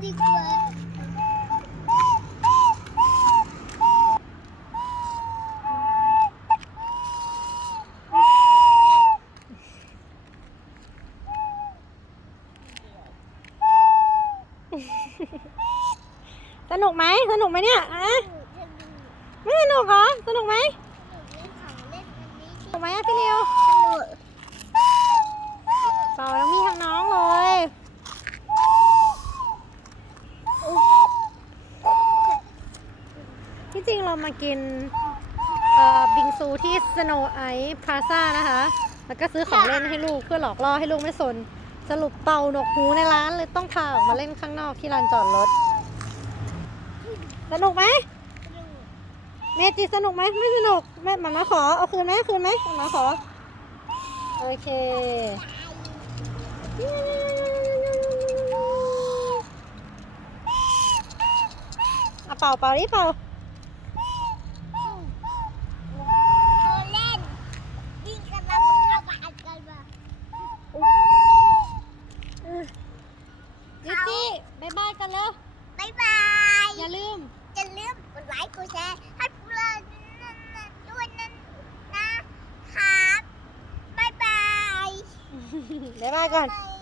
đi quên สนุกไหมสนุกไหมเนี่ยอะไม่สนุกเหรอสนุกไหม ที่จริงเรามากินบิงซูที่ Snow Ice Plaza นะคะ แล้วก็ซื้อของเล่นให้ลูกเพื่อหลอกล่อให้ลูกไม่สน สรุปเป่าหนกหูในร้านเลยต้องพาออกมาเล่นข้างนอกที่ลานจอดรถ สนุกไหมเมจิสนุกไหมไม่สนุกแม่หมามาขอเอาคืนไหมคืนไหมหมามาขอ โอเคเอาเป่าเป่าดิเป่า จิจี้ บายบายกันแล้วบายบาย อย่าลืมอย่าลืมกดไลค์กดแชร์ให้พวกเราด้วยนะครับบายบายบายบายก่อนบาย